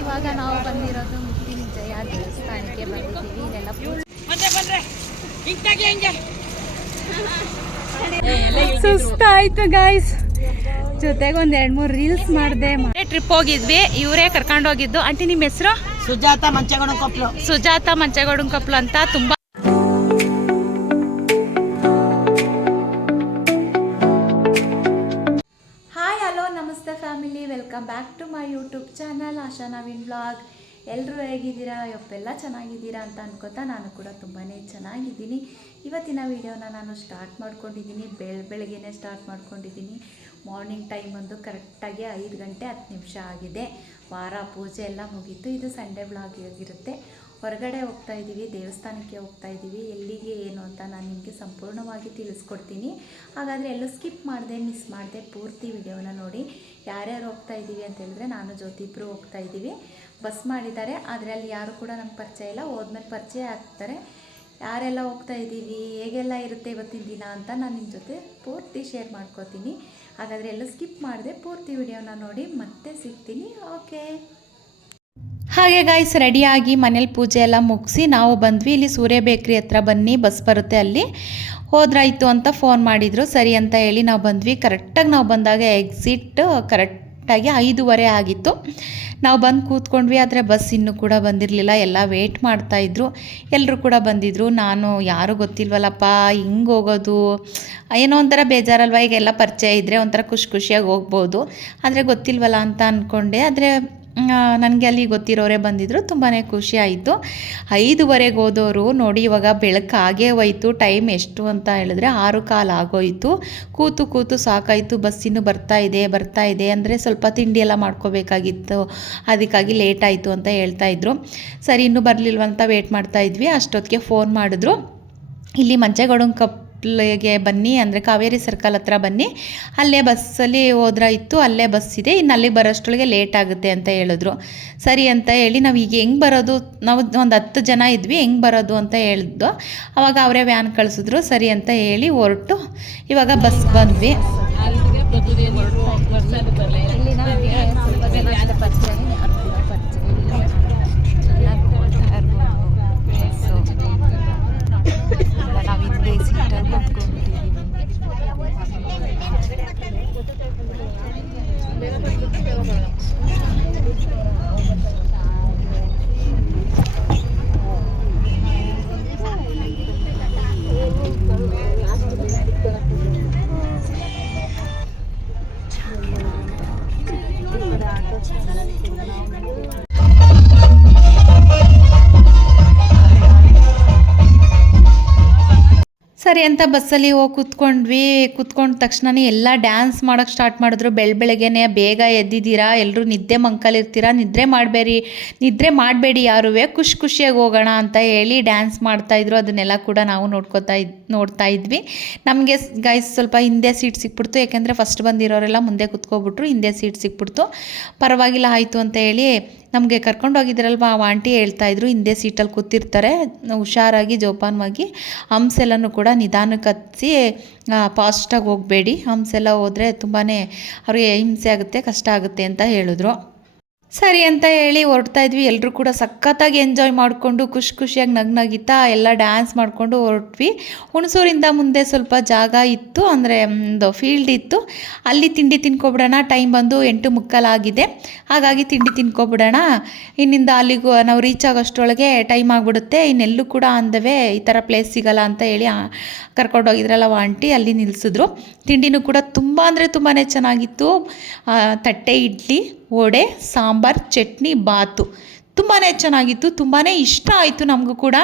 ಇವಾಗ ನಾವು ಬಂದಿರೋದು ಮೃತ್ಯುಂಜಯ ದೇವಸ್ಥಾನಕ್ಕೆ ಬಂದಿದ್ದೀವಿ. ಇಲ್ಲೆಲ್ಲ ಸುಸ್ತಾಯ್ತು ಗಾಯ್ಸ್. ಜೊತೆಗೆ ಒಂದು 2-3 ರೀಲ್ಸ್ ಮಾಡಿದೆ. ಟ್ರಿಪ್ ಹೋಗಿದ್ವಿ, ಇವರೇ ಕರ್ಕೊಂಡು ಹೋಗಿದ್ದು. ಆಂಟಿ ನಿಮ್ಮ ಹೆಸರು? ಸುಜಾತ ಮಂಚಗೌಡನಕೊಪ್ಲು. ಸುಜಾತ ಮಂಚಗೌಡನಕೊಪ್ಲು ಅಂತ. ತುಂಬ ಹಾಯ್, ಹಲೋ, ನಮಸ್ತೆ family. Welcome back to my YouTube channel Asha Naveen blog. ಎಲ್ಲರೂ ಹೇಗಿದ್ದೀರಾ? ಯಪ್ಪೆಲ್ಲ ಚೆನ್ನಾಗಿದ್ದೀರಾ ಅಂತ ಅನ್ಕೋತಾ ನಾನು ಕೂಡ ತುಂಬಾ ಚೆನ್ನಾಗಿದ್ದೀನಿ. ಇವತ್ತಿನ ವಿಡಿಯೋನ ನಾನು ಸ್ಟಾರ್ಟ್ ಮಾಡ್ಕೊಂಡಿದ್ದೀನಿ. ಬೆಳಗ್ಗೆನೇ ಸ್ಟಾರ್ಟ್ ಮಾಡ್ಕೊಂಡಿದ್ದೀನಿ. ಮಾರ್ನಿಂಗ್ ಟೈಮ್ ಒಂದು ಕರೆಕ್ಟಾಗಿ 5 ಗಂಟೆ 10 ನಿಮಿಷ ಆಗಿದೆ. ವಾರ ಪೂಜೆ ಎಲ್ಲ ಮುಗೀತು. ಇದು ಸಂಡೇ ಬ್ಲಾಗ್ ಆಗಿರುತ್ತೆ. ಹೊರಗಡೆ ಹೋಗ್ತಾ ಇದ್ದೀವಿ, ದೇವಸ್ಥಾನಕ್ಕೆ ಹೋಗ್ತಾ ಇದ್ದೀವಿ. ಎಲ್ಲಿಗೆ ಏನು ಅಂತ ನಾನು ನಿಮಗೆ ಸಂಪೂರ್ಣವಾಗಿ ತಿಳಿಸ್ಕೊಡ್ತೀನಿ. ಹಾಗಾದರೆ ಎಲ್ಲೂ ಸ್ಕಿಪ್ ಮಾಡಿದೆ, ಮಿಸ್ ಮಾಡಿದೆ, ಪೂರ್ತಿ ವಿಡಿಯೋನ ನೋಡಿ. ಯಾರ್ಯಾರು ಹೋಗ್ತಾ ಇದ್ದೀವಿ ಅಂತ ಹೇಳಿದ್ರೆ ನಾನು ಜ್ಯೋತಿ ಇಬ್ಬರು ಹೋಗ್ತಾ ಇದ್ದೀವಿ. ಬಸ್ ಮಾಡಿದ್ದಾರೆ, ಆದರೆ ಅಲ್ಲಿ ಯಾರು ಕೂಡ ನಮ್ಗೆ ಪರಿಚಯ ಇಲ್ಲ. ಹೋದ್ಮೇಲೆ ಪರಿಚಯ ಆಗ್ತಾರೆ. ಯಾರೆಲ್ಲ ಹೋಗ್ತಾ ಇದ್ದೀವಿ, ಹೇಗೆಲ್ಲ ಇರುತ್ತೆ ಇವತ್ತಿನ ದಿನ ಅಂತ ನಾನು ನಿಮ್ಮ ಜೊತೆ ಪೂರ್ತಿ ಶೇರ್ ಮಾಡ್ಕೋತೀನಿ. ಹಾಗಾದರೆ ಎಲ್ಲ ಸ್ಕಿಪ್ ಮಾಡಿದೆ, ಪೂರ್ತಿ ವಿಡಿಯೋನ ನೋಡಿ ಮತ್ತೆ ಸಿಗ್ತೀನಿ. ಓಕೆ. ಹಾಗೆ ಗಾಯ್ಸ್, ರೆಡಿಯಾಗಿ ಮನೇಲಿ ಪೂಜೆ ಎಲ್ಲ ಮುಗಿಸಿ ನಾವು ಬಂದ್ವಿ. ಇಲ್ಲಿ ಸೂರ್ಯ ಬೇಕ್ರಿ ಹತ್ರ ಬನ್ನಿ, ಬಸ್ ಬರುತ್ತೆ, ಅಲ್ಲಿ ಹೋದ್ರಾಯ್ತು ಅಂತ ಫೋನ್ ಮಾಡಿದರು. ಸರಿ ಅಂತ ಹೇಳಿ ನಾವು ಬಂದ್ವಿ. ಕರೆಕ್ಟಾಗಿ ನಾವು ಬಂದಾಗ ಎಕ್ಸಿಟ್ ಕರೆಕ್ಟಾಗಿ 5:15 ಆಗಿತ್ತು. ನಾವು ಬಂದು ಕೂತ್ಕೊಂಡ್ವಿ. ಆದರೆ ಬಸ್ ಇನ್ನೂ ಕೂಡ ಬಂದಿರಲಿಲ್ಲ. ಎಲ್ಲ ವೇಟ್ ಮಾಡ್ತಾಯಿದ್ರು. ಎಲ್ಲರೂ ಕೂಡ ಬಂದಿದ್ದರು. ನಾನು ಯಾರೂ ಗೊತ್ತಿಲ್ವಲ್ಲಪ್ಪ, ಹಿಂಗೆ ಹೋಗೋದು ಏನೋ ಒಂಥರ ಬೇಜಾರಲ್ವ. ಈಗ ಎಲ್ಲ ಪರಿಚಯ ಇದ್ದರೆ ಒಂಥರ ಖುಷಿಯಾಗಿ ಹೋಗ್ಬೋದು. ಆದರೆ ಗೊತ್ತಿಲ್ವಲ್ಲ ಅಂತ ಅಂದ್ಕೊಂಡೆ. ಆದರೆ ನನಗೆ ಅಲ್ಲಿ ಗೊತ್ತಿರೋರೇ ಬಂದಿದ್ದರು. ತುಂಬಾ ಖುಷಿ ಆಯಿತು. 5:15 ಹೋದವರು ನೋಡಿ, ಇವಾಗ ಬೆಳಕಾಗೇ ಹೋಯ್ತು. ಟೈಮ್ ಎಷ್ಟು ಅಂತ ಹೇಳಿದ್ರೆ 6:15 ಆಗೋಯಿತು. ಕೂತು ಸಾಕಾಯಿತು. ಬಸ್ ಇನ್ನೂ ಬರ್ತಾ ಇದೆ ಅಂದರೆ ಸ್ವಲ್ಪ ತಿಂಡಿ ಎಲ್ಲ ಮಾಡ್ಕೋಬೇಕಾಗಿತ್ತು. ಅದಕ್ಕಾಗಿ ಲೇಟ್ ಆಯಿತು ಅಂತ ಹೇಳ್ತಾಯಿದ್ರು. ಸರಿ, ಇನ್ನೂ ಬರಲಿಲ್ವಂತ ವೇಟ್ ಮಾಡ್ತಾಯಿದ್ವಿ. ಅಷ್ಟೊತ್ತಿಗೆ ಫೋನ್ ಮಾಡಿದ್ರು. ಇಲ್ಲಿ ಮಂಚಗೌಡನಕೊಪ್ಲಿಗೆ ಬನ್ನಿ, ಅಂದರೆ ಕಾವೇರಿ ಸರ್ಕಲ್ ಹತ್ರ ಬನ್ನಿ, ಅಲ್ಲೇ ಬಸ್ಸಲ್ಲಿ ಹೋದ್ರಾಯಿತು, ಅಲ್ಲೇ ಬಸ್ ಇದೆ, ಇನ್ನು ಅಲ್ಲಿಗೆ ಬರೋಷ್ಟೊಳಗೆ ಲೇಟ್ ಆಗುತ್ತೆ ಅಂತ ಹೇಳಿದ್ರು. ಸರಿ ಅಂತ ಹೇಳಿ ನಾವು ಈಗ ಹೆಂಗೆ ಬರೋದು, ನಾವು ಒಂದು 10 ಜನ ಇದ್ವಿ, ಹೆಂಗೆ ಬರೋದು ಅಂತ ಹೇಳಿದ್ದು. ಆವಾಗ ಅವರೇ ವ್ಯಾನ್ ಕಳಿಸಿದ್ರು. ಸರಿ ಅಂತ ಹೇಳಿ ಹೊರಟು ಇವಾಗ ಬಸ್ ಬಂದ್ವಿ. ಸರಿ ಅಂತ ಬಸ್ಸಲ್ಲಿ ಹೋಗಿ ಕೂತ್ಕೊಂಡ ತಕ್ಷಣವೇ ಎಲ್ಲ ಡ್ಯಾನ್ಸ್ ಮಾಡೋಕ್ಕೆ ಸ್ಟಾರ್ಟ್ ಮಾಡಿದ್ರು. ಬೆಳಗ್ಗೆನೇ ಬೇಗ ಎದ್ದಿದ್ದೀರಾ, ಎಲ್ಲರೂ ನಿದ್ದೆ ಮಂಕಲಿರ್ತೀರಾ, ನಿದ್ರೆ ಮಾಡಬೇಡಿ ಯಾರೂ, ಖುಷಿಯಾಗಿ ಹೋಗೋಣ ಅಂತ ಹೇಳಿ ಡ್ಯಾನ್ಸ್ ಮಾಡ್ತಾಯಿದ್ರು. ಅದನ್ನೆಲ್ಲ ಕೂಡ ನಾವು ನೋಡ್ತಾ ಇದ್ವಿ. ನಮಗೆ ಗೈಸ್ ಸ್ವಲ್ಪ ಹಿಂದೆ ಸೀಟ್ ಸಿಕ್ಬಿಡ್ತು. ಯಾಕೆಂದರೆ ಫಸ್ಟ್ ಬಂದಿರೋರೆಲ್ಲ ಮುಂದೆ ಕೂತ್ಕೊಬಿಟ್ರು, ಹಿಂದೆ ಸೀಟ್ ಸಿಕ್ಬಿಡ್ತು. ಪರವಾಗಿಲ್ಲ ಆಯಿತು ಅಂತ ಹೇಳಿ ನಮಗೆ ಕರ್ಕೊಂಡು ಹೋಗಿದ್ರಲ್ವ ಆ ಆಂಟಿ ಹೇಳ್ತಾಯಿದ್ರು, ಹಿಂದೆ ಸೀಟಲ್ಲಿ ಕೂತಿರ್ತಾರೆ, ಹುಷಾರಾಗಿ ಜೋಪಾನವಾಗಿ ಹಂಸೆಲ್ಲನೂ ಕೂಡ ನಿಧಾನಕ್ಕೆ ಹತ್ತಿ ಫಾಸ್ಟಾಗಿ ಹೋಗಬೇಡಿ, ಹಂಸೆಲ್ಲ ಹೋದರೆ ತುಂಬಾ ಅವ್ರಿಗೆ ಹಿಂಸೆ ಆಗುತ್ತೆ, ಕಷ್ಟ ಆಗುತ್ತೆ ಅಂತ ಹೇಳಿದ್ರು. ಸರಿ ಅಂತ ಹೇಳಿ ಹೊರಡ್ತಾ ಇದ್ವಿ. ಎಲ್ಲರೂ ಕೂಡ ಸಖತ್ತಾಗಿ ಎಂಜಾಯ್ ಮಾಡಿಕೊಂಡು ಖುಷಿಯಾಗಿ ನಗ್ನಗಿತಾ ಎಲ್ಲ ಡ್ಯಾನ್ಸ್ ಮಾಡಿಕೊಂಡು ಹೊರಟ್ವಿ. ಹುಣಸೂರಿಂದ ಮುಂದೆ ಸ್ವಲ್ಪ ಜಾಗ ಇತ್ತು, ಅಂದರೆ ಒಂದು ಫೀಲ್ಡ್ ಇತ್ತು. ಅಲ್ಲಿ ತಿಂಡಿ ತಿನ್ಕೊಬಿಡೋಣ, ಟೈಮ್ ಬಂದು 8:45 ಆಗಿದೆ. ಹಾಗಾಗಿ ತಿಂಡಿ ತಿನ್ಕೊಬಿಡೋಣ, ಇನ್ನಿಂದ ಅಲ್ಲಿಗೂ ನಾವು ರೀಚ್ ಆಗೋಷ್ಟರೊಳಗೆ ಟೈಮ್ ಆಗಿಬಿಡುತ್ತೆ, ಇನ್ನೆಲ್ಲೂ ಕೂಡ ಅಂದವೇ ಈ ಥರ ಪ್ಲೇಸ್ ಸಿಗಲ್ಲ ಅಂತ ಹೇಳಿ ಕರ್ಕೊಂಡೋಗಿದ್ರಲ್ಲ ಆಂಟಿ ಅಲ್ಲಿ ನಿಲ್ಲಿಸಿದ್ರು. ತಿಂಡಿನೂ ಕೂಡ ತುಂಬ ಅಂದರೆ ತುಂಬಾ ಚೆನ್ನಾಗಿತ್ತು. ತಟ್ಟೆ ಇಡ್ಲಿ, ವಡೆ, ಸಾಂಬಾರು, ಚಟ್ನಿ, ಬಾತು ತುಂಬಾ ಚೆನ್ನಾಗಿತ್ತು. ತುಂಬಾ ಇಷ್ಟ ಆಯಿತು ನಮಗೂ ಕೂಡ.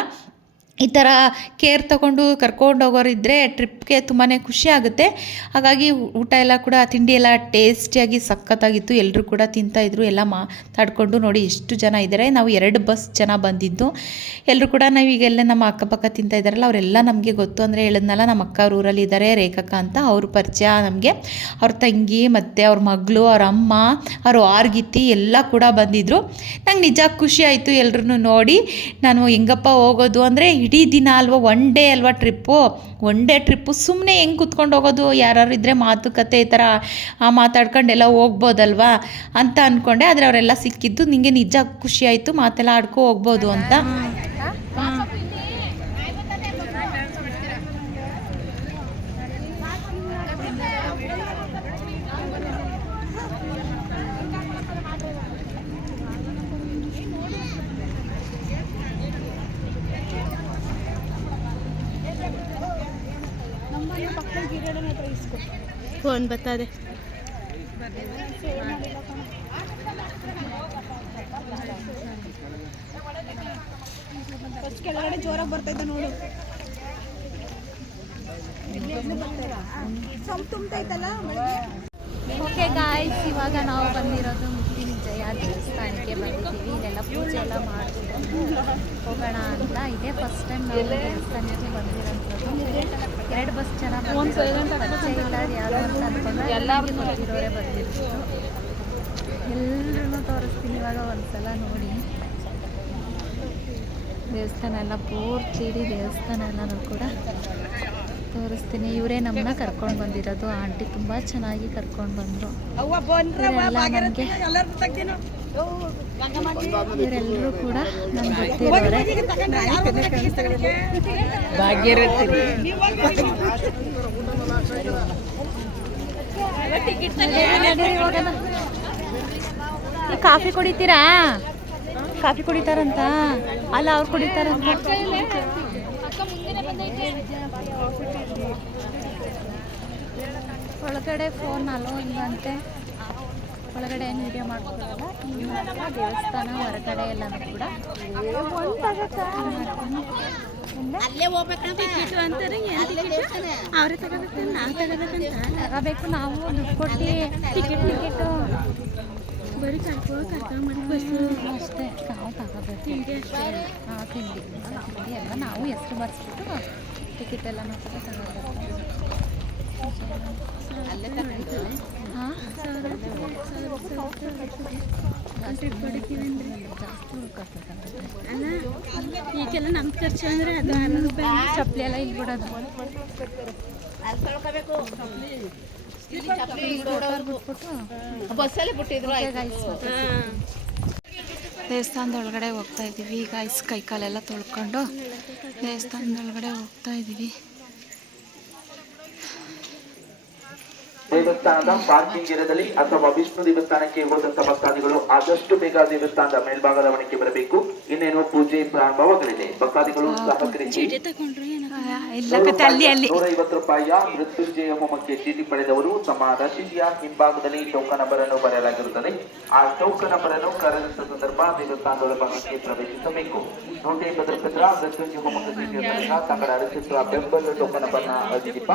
ಈ ಥರ ಕೇರ್ ತಗೊಂಡು ಕರ್ಕೊಂಡು ಹೋಗೋರಿದ್ದರೆ ಟ್ರಿಪ್ಗೆ ತುಂಬಾ ಖುಷಿ ಆಗುತ್ತೆ. ಹಾಗಾಗಿ ಊಟ ಎಲ್ಲ ಕೂಡ ತಿಂಡಿ ಎಲ್ಲ ಟೇಸ್ಟಿಯಾಗಿ ಸಖತ್ತಾಗಿತ್ತು. ಎಲ್ಲರೂ ಕೂಡ ತಿಂತಾಯಿದ್ರು, ಎಲ್ಲ ಮಾತಾಡಿಕೊಂಡು. ನೋಡಿ ಎಷ್ಟು ಜನ ಇದ್ದಾರೆ. ನಾವು 2 ಬಸ್ ಜನ ಬಂದಿದ್ದು. ಎಲ್ಲರೂ ಕೂಡ ನಾವೀಗೆಲ್ಲ ನಮ್ಮ ಅಕ್ಕಪಕ್ಕ ತಿಂತಾಯಿದ್ದಾರಲ್ಲ ಅವರೆಲ್ಲ ನಮಗೆ ಗೊತ್ತು. ಅಂದರೆ ಹೇಳಿದ್ನಲ್ಲ, ನಮ್ಮ ಅಕ್ಕ ಅವ್ರ ಊರಲ್ಲಿ ಇದ್ದಾರೆ, ರೇಖಕ್ಕ ಅಂತ, ಅವ್ರ ಪರಿಚಯ ನಮಗೆ. ಅವ್ರ ತಂಗಿ ಮತ್ತು ಅವ್ರ ಮಗಳು, ಅವ್ರ ಅಮ್ಮ, ಅವ್ರ ಆರ್ಗಿತಿ ಎಲ್ಲ ಕೂಡ ಬಂದಿದ್ದರು. ನಂಗೆ ನಿಜ ಖುಷಿ ಆಯಿತು ಎಲ್ಲರೂ ನೋಡಿ. ನಾನು ಹೆಂಗಪ್ಪ ಹೋಗೋದು ಅಂದರೆ ಇಡೀ ದಿನ ಅಲ್ವಾ, ಒನ್ ಡೇ ಅಲ್ವಾ ಟ್ರಿಪ್ಪು, ಒನ್ ಡೇ ಟ್ರಿಪ್ಪು ಸುಮ್ಮನೆ ಹೆಂಗೆ ಕುತ್ಕೊಂಡು ಹೋಗೋದು, ಯಾರು ಇದ್ದರೆ ಮಾತುಕತೆ ಈ ಥರ ಮಾತಾಡ್ಕೊಂಡೆಲ್ಲ ಹೋಗ್ಬೋದಲ್ವಾ ಅಂತ ಅಂದ್ಕೊಂಡೆ. ಆದರೆ ಅವರೆಲ್ಲ ಸಿಕ್ಕಿದ್ದು ನಿಂಗೆ ನಿಜ ಖುಷಿ ಆಯಿತು, ಮಾತೆಲ್ಲ ಆಡ್ಕೊ ಹೋಗ್ಬೋದು ಅಂತ. ಫೋನ್ ಬರ್ತದೆ. ಕೆಳಗಡೆ ಜೋರಾಗಿ ಬರ್ತೈತೆ ನೋಡು. ಓಕೆ ಗಾಯ್ಸ್, ಇವಾಗ ನಾವು ಬಂದಿರೋದು ಮೃತ್ಯುಂಜಯ ದೇವಸ್ಥಾನಕ್ಕೆ ಬಂದಿದ್ದೀವಿ. ಇಲ್ಲೆಲ್ಲ ಪೂಜೆ ಎಲ್ಲ ಮಾಡ್ಕೊಂಡು ಹೋಗೋಣ ಅಂತ. ಇದೇ ಫಸ್ಟ್ ಟೈಮ್ ನಾವು ದೇವಸ್ಥಾನಕ್ಕೆ ಬಂದಿರೋಂಥದ್ದು. 2 ಬಸ್ ಜನ ಬಂದಿರೋದು, ಪರಿಚಯ ಇಲ್ಲ ಯಾರು ಅಂತ ಅಂದ್ಕೊಂಡ್ರೆ ಎಲ್ಲರಿಗೂ ಗೊತ್ತಿರೋರೇ ಬಂದಿರೋದು. ಎಲ್ಲರೂ ತೋರಿಸ್ತೀನಿ ಇವಾಗ ಒಂದ್ಸಲ ನೋಡಿ. ದೇವಸ್ಥಾನ ಎಲ್ಲ ಪೂರ್ತಿ ಇಡೀ ದೇವಸ್ಥಾನ ಎಲ್ಲನೂ ಕೂಡ ತೋರಿಸ್ತೀನಿ. ಇವರೇ ನಮ್ಮನ್ನ ಕರ್ಕೊಂಡು ಬಂದಿರೋದು. ಆಂಟಿ ತುಂಬ ಚೆನ್ನಾಗಿ ಕರ್ಕೊಂಡು ಬಂದರು. ಇವರೆಲ್ಲರೂ ಕೂಡ ನಮ್ಗೆ ಗೊತ್ತಿರೋರೆ. ಕಾಫಿ ಕುಡಿತೀರಾ? ಕಾಫಿ ಕುಡಿತಾರಂತ ಅಲ್ಲ, ಅವ್ರು ಕುಡಿತಾರಂತ. ಒಳಗಡೆ ಫೋನ್ ಅಲೋ ಇಲ್ಲಂತೆ, ಒಳಗಡೆ ಏನು ವಿಡಿಯೋ ಮಾಡ್ಕೊಡಲ್ಲ. ಇನ್ನು ದೇವಸ್ಥಾನ ಹೊರಗಡೆ ಎಲ್ಲನೂ ಕೂಡ ತಗೋಬೇಕು. ನಾವು ದುಡ್ಡು ಕೊಟ್ಟು ಟಿಕೆಟು ಬರೀ ಕರ್ಕೊಂಡ್ಬಂದು ಬಸ್ಸು ಅಷ್ಟೇ. ನಾವು ತಗೋಬೇಕು ತಿಂಡಿ ಎಲ್ಲ ನಾವು ಹೆಸರು ಬರ್ಸ್ಬಿಟ್ಟು ಟಿಕೆಟ್ ಎಲ್ಲನೂ ಕೂಡ ತಗೋಬೇಕು. ಹಾಂ, ಜಾಸ್ತಿ ಅಲ್ಲ, ಈಗೆಲ್ಲ ನಮ್ಮ ಖರ್ಚು ಅಂದರೆ ಅದು 60 ರೂಪಾಯಿ. ಚಪ್ಪಲಿ ಎಲ್ಲ ಇಲ್ಲಿ ಬಿಡೋದು. ದೇವಸ್ಥಾನದ ಒಳಗಡೆ ಹೋಗ್ತಾ ಇದ್ದೀವಿ. ಈಗ ಕೈ ಕಾಲೆಲ್ಲ ತೊಳ್ಕೊಂಡು ದೇವಸ್ಥಾನದೊಳಗಡೆ ಹೋಗ್ತಾ ಇದ್ದೀವಿ. ದೇವಸ್ಥಾನದ ಪಾರ್ಕಿಂಗ್ ಏರಿಯಾದಲ್ಲಿ ಅಥವಾ ವಿಷ್ಣು ದೇವಸ್ಥಾನಕ್ಕೆ ಹೋದಂತ ಭಕ್ತಾದಿಗಳು ಆದಷ್ಟು ಬೇಗ ದೇವಸ್ಥಾನದ ಮೇಲ್ಭಾಗದ ಮನೆಗೆ ಬರಬೇಕು. ಇನ್ನೇನು ಪೂಜೆ ಪ್ರಾರಂಭವಾಗಲಿದೆ. ಭಕ್ತಾದಿಗಳು ಸಹಕರಿಸಿ. 150 ರೂಪಾಯಿಯ ಮೃತ್ಯುಂಜಯ ಹೋಮಕ್ಕೆ ಚೀಟಿ ಪಡೆದವರು ತಮ್ಮ ರಸೀದಿಯ ಹಿಂಭಾಗದಲ್ಲಿ ಟೋಕನ್ ನಂಬರ್ ಅನ್ನು ಬರೆಯಲಾಗಿರುತ್ತದೆ. ಆ ಟೋಕನ್ ನಂಬರ್ ಅನ್ನು ಕರೆದಂತ ಸಂದರ್ಭ ದೇವಸ್ಥಾನದ ಭಾಗಕ್ಕೆ ಪ್ರವೇಶಿಸಬೇಕು. 150 ಮೃತ್ಯುಂಜಯ ಹೋಮಕ್ಕೆ ಚೀಟಿಯ ತಂಗಡ ರಚಿಸುವ ಬೆಂಬಲ ಟೋಕನ್ ನಂಬರ್ ಅರ್ಜಿಪ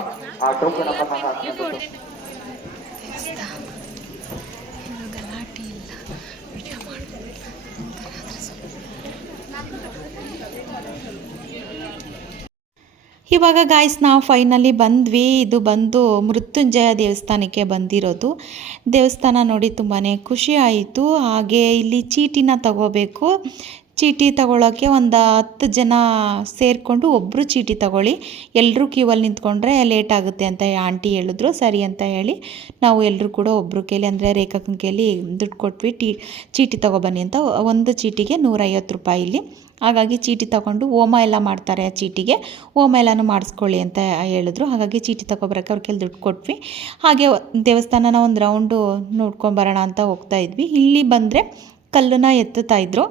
ಆ ಟೋಕನ್ ನಂಬರ್ ಗಲಾಟೆ ಇಲ್ಲ, ವಿಡಿಯೋ ಮಾಡ್ಬೋದು. ಇವಾಗ ಗಾಯ್ಸ್ ನಾವು ಫೈನಲಿ ಬಂದ್ವಿ. ಇದು ಬಂದು ಮೃತ್ಯುಂಜಯ ದೇವಸ್ಥಾನಕ್ಕೆ ಬಂದಿರೋದು. ದೇವಸ್ಥಾನ ನೋಡಿ ತುಂಬಾ ಖುಷಿ ಆಯಿತು. ಹಾಗೆ ಇಲ್ಲಿ ಚೀಟಿನ ತಗೋಬೇಕು. ಚೀಟಿ ತಗೊಳ್ಳೋಕ್ಕೆ ಒಂದು 10 ಜನ ಸೇರಿಕೊಂಡು ಒಬ್ಬರು ಚೀಟಿ ತಗೊಳ್ಳಿ, ಎಲ್ಲರೂ ಕ್ಯೂವಲ್ಲಿ ನಿಂತ್ಕೊಂಡ್ರೆ ಲೇಟ್ ಆಗುತ್ತೆ ಅಂತ ಆಂಟಿ ಹೇಳಿದ್ರು. ಸರಿ ಅಂತ ಹೇಳಿ ನಾವು ಎಲ್ಲರೂ ಕೂಡ ಒಬ್ಬರು ಕೈಲಿ ಅಂದರೆ ರೇಖಾಕನ ಕೈಲಿ ದುಡ್ಡು ಕೊಟ್ವಿ. ಚೀಟಿ ತಗೊಬನ್ನಿ ಅಂತ. ಒಂದು ಚೀಟಿಗೆ 150 ರೂಪಾಯಿ ಇಲ್ಲಿ. ಹಾಗಾಗಿ ಚೀಟಿ ತಗೊಂಡು ಹೋಮ ಎಲ್ಲ ಮಾಡ್ತಾರೆ. ಆ ಚೀಟಿಗೆ ಹೋಮ ಎಲ್ಲನೂ ಮಾಡಿಸ್ಕೊಳ್ಳಿ ಅಂತ ಹೇಳಿದ್ರು. ಹಾಗಾಗಿ ಚೀಟಿ ತಗೊಬರೋಕ್ಕೆ ಅವ್ರ ಕೈಲಿ ದುಡ್ಡು ಕೊಟ್ವಿ. ಹಾಗೆ ದೇವಸ್ಥಾನನ ಒಂದು ರೌಂಡು ನೋಡ್ಕೊಂಬರೋಣ ಅಂತ ಹೋಗ್ತಾ ಇದ್ವಿ. ಇಲ್ಲಿ ಬಂದರೆ ಕಲ್ಲನ್ನ ಎತ್ತುತ್ತಾ ಇದ್ರು.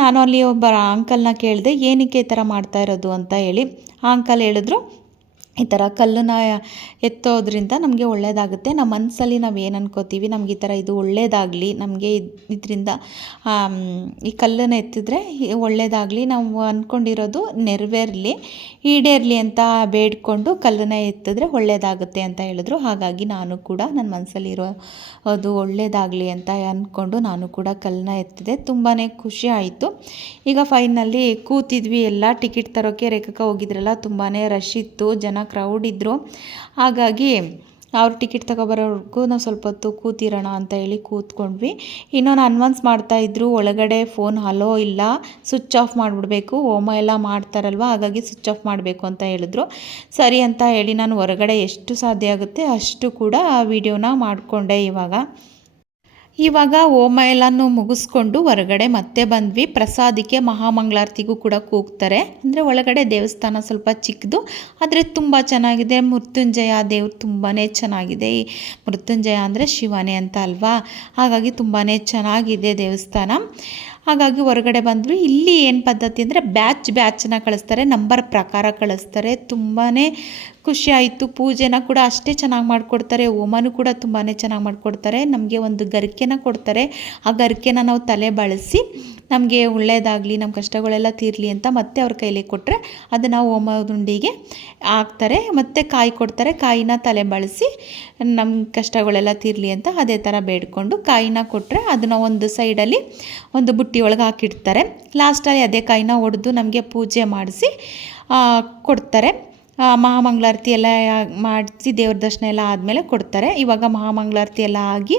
ನಾನು ಅಲ್ಲಿ ಒಬ್ಬ ಅಂಕಲ್ನ ಕೇಳಿದೆ, ಏನಕ್ಕೆ ಈ ಥರ ಮಾಡ್ತಾ ಇರೋದು ಅಂತ ಹೇಳಿ. ಆ ಅಂಕಲ್ ಹೇಳಿದ್ರು, ಈ ಥರ ಕಲ್ಲನ್ನ ಎತ್ತೋದ್ರಿಂದ ನಮಗೆ ಒಳ್ಳೆಯದಾಗುತ್ತೆ. ನಮ್ಮ ಮನಸ್ಸಲ್ಲಿ ನಾವು ಏನು ಅನ್ಕೋತೀವಿ, ನಮ್ಗೆ ಈ ಥರ ಇದು ಒಳ್ಳೆಯದಾಗಲಿ, ನಮಗೆ ಇದರಿಂದ ಈ ಕಲ್ಲನ್ನು ಎತ್ತಿದ್ರೆ ಒಳ್ಳೆಯದಾಗಲಿ, ನಾವು ಅಂದ್ಕೊಂಡಿರೋದು ನೆರವೇರಲಿ, ಈಡೇರಲಿ ಅಂತ ಬೇಡಿಕೊಂಡು ಕಲ್ಲನ್ನು ಎತ್ತಿದ್ರೆ ಒಳ್ಳೆಯದಾಗುತ್ತೆ ಅಂತ ಹೇಳಿದ್ರು. ಹಾಗಾಗಿ ನಾನು ಕೂಡ ನನ್ನ ಮನಸ್ಸಲ್ಲಿರೋ ಅದು ಒಳ್ಳೆಯದಾಗಲಿ ಅಂತ ಅಂದ್ಕೊಂಡು ನಾನು ಕೂಡ ಕಲ್ಲನ್ನ ಎತ್ತಿದೆ. ತುಂಬಾ ಖುಷಿ ಆಯಿತು. ಈಗ ಫೈನಲ್ಲಿ ಕೂತಿದ್ವಿ. ಎಲ್ಲ ಟಿಕೆಟ್ ತರೋಕ್ಕೆ ರೇಖಕ್ಕ ಹೋಗಿದ್ರಲ್ಲ, ತುಂಬಾ ರಶ್ ಇತ್ತು, ಜನ ಕ್ರೌಡ್ ಇದ್ದರು. ಹಾಗಾಗಿ ಅವ್ರು ಟಿಕೆಟ್ ತಗೊಬರೋವರೆಗೂ ನಾವು ಸ್ವಲ್ಪ ಹೊತ್ತು ಕೂತಿರೋಣ ಅಂತ ಹೇಳಿ ಕೂತ್ಕೊಂಡ್ವಿ. ಇನ್ನೊಂದು ಅನ್ವನ್ಸ್ ಮಾಡ್ತಾಯಿದ್ರು ಒಳಗಡೆ ಫೋನ್ ಅಲೋ ಇಲ್ಲ, ಸ್ವಿಚ್ ಆಫ್ ಮಾಡಿಬಿಡ್ಬೇಕು, ಹೋಮ ಎಲ್ಲ ಮಾಡ್ತಾರಲ್ವ ಹಾಗಾಗಿ ಸ್ವಿಚ್ ಆಫ್ ಮಾಡಬೇಕು ಅಂತ ಹೇಳಿದ್ರು. ಸರಿ ಅಂತ ಹೇಳಿ ನಾನು ಹೊರಗಡೆ ಎಷ್ಟು ಸಾಧ್ಯ ಆಗುತ್ತೆ ಅಷ್ಟು ಕೂಡ ವಿಡಿಯೋನ ಮಾಡಿಕೊಂಡೆ. ಇವಾಗ ಹೋಮ ಎಲ್ಲನೂ ಮುಗಿಸ್ಕೊಂಡು ಹೊರಗಡೆ ಮತ್ತೆ ಬಂದ್ವಿ. ಪ್ರಸಾದಕ್ಕೆ ಮಹಾಮಂಗಳಾರತಿಗೂ ಕೂಡ ಕೂಗ್ತಾರೆ. ಅಂದರೆ ಒಳಗಡೆ ದೇವಸ್ಥಾನ ಸ್ವಲ್ಪ ಚಿಕ್ಕದು ಆದರೆ ತುಂಬ ಚೆನ್ನಾಗಿದೆ. ಮೃತ್ಯುಂಜಯ ದೇವ್ರು ತುಂಬಾ ಚೆನ್ನಾಗಿದೆ. ಈ ಮೃತ್ಯುಂಜಯ ಅಂದರೆ ಶಿವನೇ ಅಂತ ಅಲ್ವಾ, ಹಾಗಾಗಿ ತುಂಬಾ ಚೆನ್ನಾಗಿದೆ ದೇವಸ್ಥಾನ. ಹಾಗಾಗಿ ಹೊರಗಡೆ ಬಂದ್ವಿ. ಇಲ್ಲಿ ಏನು ಪದ್ಧತಿ ಅಂದರೆ ಬ್ಯಾಚ್ನ ಕಳಿಸ್ತಾರೆ, ನಂಬರ್ ಪ್ರಕಾರ ಕಳಿಸ್ತಾರೆ. ತುಂಬಾ ಖುಷಿ ಆಯಿತು. ಪೂಜೆನ ಕೂಡ ಅಷ್ಟೇ ಚೆನ್ನಾಗಿ ಮಾಡಿಕೊಡ್ತಾರೆ, ಹೋಮನೂ ಕೂಡ ತುಂಬಾ ಚೆನ್ನಾಗಿ ಮಾಡಿಕೊಡ್ತಾರೆ. ನಮಗೆ ಒಂದು ಗರಿಕೆನ ಕೊಡ್ತಾರೆ. ಆ ಗರಿಕೆನ ನಾವು ತಲೆ ಬಳಸಿ ನಮಗೆ ಒಳ್ಳೆಯದಾಗಲಿ, ನಮ್ಮ ಕಷ್ಟಗಳೆಲ್ಲ ತೀರಲಿ ಅಂತ ಮತ್ತೆ ಅವ್ರ ಕೈಲಿ ಕೊಟ್ಟರೆ ಅದನ್ನು ಹೋಮದುಂಡಿಗೆ ಹಾಕ್ತಾರೆ. ಮತ್ತು ಕಾಯಿ ಕೊಡ್ತಾರೆ, ಕಾಯಿನ ತಲೆ ಬಳಸಿ ನಮ್ಮ ಕಷ್ಟಗಳೆಲ್ಲ ತೀರಲಿ ಅಂತ ಅದೇ ಥರ ಬೇಡಿಕೊಂಡು ಕಾಯಿನ ಕೊಟ್ಟರೆ ಅದನ್ನು ಒಂದು ಸೈಡಲ್ಲಿ ಒಂದು ಬುಟ್ಟಿ ಒಳಗೆ ಹಾಕಿಡ್ತಾರೆ. ಲಾಸ್ಟಲ್ಲಿ ಅದೇ ಕಾಯಿನ ಒಡೆದು ನಮಗೆ ಪೂಜೆ ಮಾಡಿಸಿ ಕೊಡ್ತಾರೆ. ಮಹಾಮಂಗಳಾರತಿ ಎಲ್ಲ ಮಾಡಿಸಿ ದೇವ್ರ ದರ್ಶನ ಎಲ್ಲ ಆದಮೇಲೆ ಕೊಡ್ತಾರೆ. ಇವಾಗ ಮಹಾಮಂಗಳಾರತಿ ಎಲ್ಲ ಆಗಿ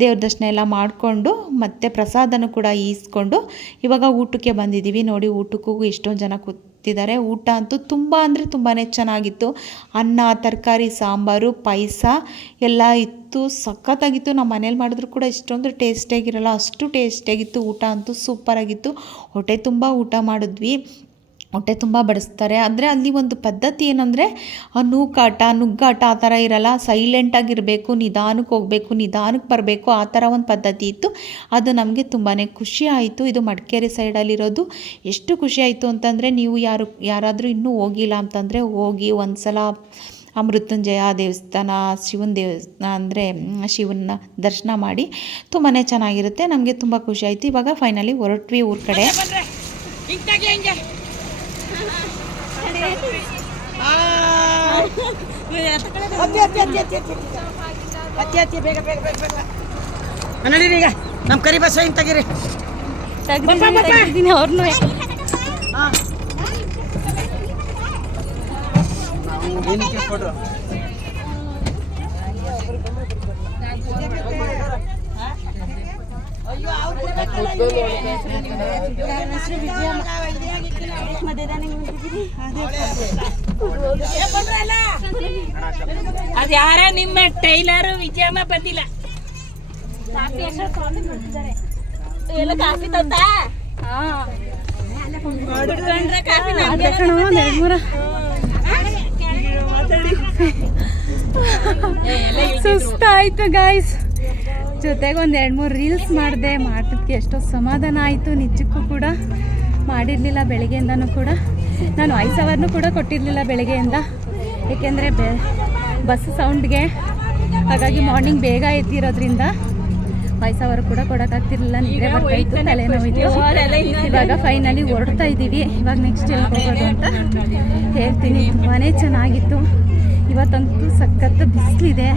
ದೇವ್ರ ದರ್ಶನ ಎಲ್ಲ ಮಾಡಿಕೊಂಡು ಮತ್ತು ಪ್ರಸಾದನೂ ಕೂಡ ಈಸ್ಕೊಂಡು ಇವಾಗ ಊಟಕ್ಕೆ ಬಂದಿದ್ದೀವಿ. ನೋಡಿ ಊಟಕ್ಕೂ ಎಷ್ಟೊಂದು ಜನ ಕೂತಿದ್ದಾರೆ. ಊಟ ಅಂತೂ ತುಂಬ ಅಂದರೆ ತುಂಬಾ ಚೆನ್ನಾಗಿತ್ತು. ಅನ್ನ, ತರಕಾರಿ, ಸಾಂಬಾರು, ಪಾಯಸ ಎಲ್ಲ ಇತ್ತು. ಸಖತ್ತಾಗಿತ್ತು. ನಮ್ಮ ಮನೇಲಿ ಮಾಡಿದ್ರು ಕೂಡ ಇಷ್ಟೊಂದು ಟೇಸ್ಟಿಯಾಗಿರಲ್ಲ, ಅಷ್ಟು ಟೇಸ್ಟಿಯಾಗಿತ್ತು. ಊಟ ಅಂತೂ ಸೂಪರಾಗಿತ್ತು. ಹೊಟ್ಟೆ ತುಂಬ ಊಟ ಮಾಡಿದ್ವಿ. ಹೊಟ್ಟೆ ತುಂಬ ಬಡಿಸ್ತಾರೆ. ಅಂದರೆ ಅಲ್ಲಿ ಒಂದು ಪದ್ಧತಿ ಏನಂದರೆ ನುಗ್ಗಾಟ ಆ ಥರ ಇರಲ್ಲ. ಸೈಲೆಂಟಾಗಿರಬೇಕು, ನಿಧಾನಕ್ಕೆ ಹೋಗಬೇಕು, ನಿಧಾನಕ್ಕೆ ಬರಬೇಕು, ಆ ಥರ ಒಂದು ಪದ್ಧತಿ ಇತ್ತು. ಅದು ನಮಗೆ ತುಂಬಾ ಖುಷಿ ಆಯಿತು. ಇದು ಮಡಿಕೇರಿ ಸೈಡಲ್ಲಿರೋದು. ಎಷ್ಟು ಖುಷಿ ಆಯಿತು ಅಂತಂದರೆ ನೀವು ಯಾರಾದರೂ ಇನ್ನೂ ಹೋಗಿಲ್ಲ ಅಂತಂದರೆ ಹೋಗಿ ಒಂದು ಸಲ ಆ ಮೃತ್ಯುಂಜಯ ದೇವಸ್ಥಾನ, ಶಿವನ ದೇವಸ್ಥಾನ ಅಂದರೆ ಶಿವನ ದರ್ಶನ ಮಾಡಿ. ತುಂಬಾ ಚೆನ್ನಾಗಿರುತ್ತೆ. ನಮಗೆ ತುಂಬ ಖುಷಿ ಆಯಿತು. ಇವಾಗ ಫೈನಲಿ ಹೊರಟ್ವಿ ಊರ ಕಡೆ. ನಡೀರಿ ಈಗ ನಮ್ಮ ಕರಿ ಬಸ್ ಹಿಂಗೆ ತೆಗೀರಿ. ತೆಗ್ದಿದ್ದೀನಿ ಅವ್ರನ್ನೂ. ಏನಕ್ಕೆ ಫೋಟೋ ಅದು ಯಾರ ನಿಮ್ಮ ಟೈಲರ್ ವಿಜಯಮ್ಮ ಬಂದಿಲ್ಲ. ಎಲ್ಲ ಕಾಫಿ ತಂತ ಸುಸ್ತಾಯ್ತು ಗಾಯ್ಸ್. ಜೊತೆಗೆ ಒಂದು 2-3 ರೀಲ್ಸ್ ಮಾಡಿದ್ದಕ್ಕೆ ಎಷ್ಟೋ ಸಮಾಧಾನ ಆಯಿತು. ನಿಜಕ್ಕೂ ಕೂಡ ಮಾಡಿರಲಿಲ್ಲ ಬೆಳಗ್ಗೆಯಿಂದನೂ ಕೂಡ. ನಾನು ವಾಯ್ಸ್ ಅವರ್ನೂ ಕೂಡ ಕೊಟ್ಟಿರಲಿಲ್ಲ ಬೆಳಗ್ಗೆಯಿಂದ, ಏಕೆಂದರೆ ಬಸ್ ಸೌಂಡ್ಗೆ. ಹಾಗಾಗಿ ಮಾರ್ನಿಂಗ್ ಬೇಗ ಎದ್ದಿರೋದ್ರಿಂದ ವಾಯ್ಸ್ ಅವರ್ ಕೂಡ ಕೊಡೋಕ್ಕಾಗ್ತಿರ್ಲಿಲ್ಲ. ನಿದ್ರೆ ಬರ್ತಾಯಿತ್ತು, ತಲೆನೋವಿತ್ತು. ಇವಾಗ ಫೈನಲಿ ಹೊರಡ್ತಾ ಇದ್ದೀವಿ. ಇವಾಗ ನೆಕ್ಸ್ಟ್ ಎಲ್ಲಿ ಹೋಗೋದು ಅಂತ ಹೇಳ್ತೀನಿ. ತುಂಬಾ ಚೆನ್ನಾಗಿತ್ತು. ಇವತ್ತಂತೂ ಸಖತ್ತು ಬಿಸಿಲಿದೆ.